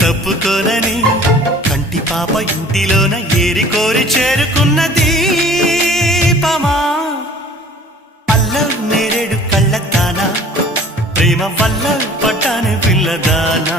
తప్పుకోనని కంటి పాప ఇంటిలోన ఏరి కోరి చేరుకున్న దీపమా అల్లం నేరేడు కళ్ళతానా ప్రేమ వల్ల పట్టాను పిల్లదానా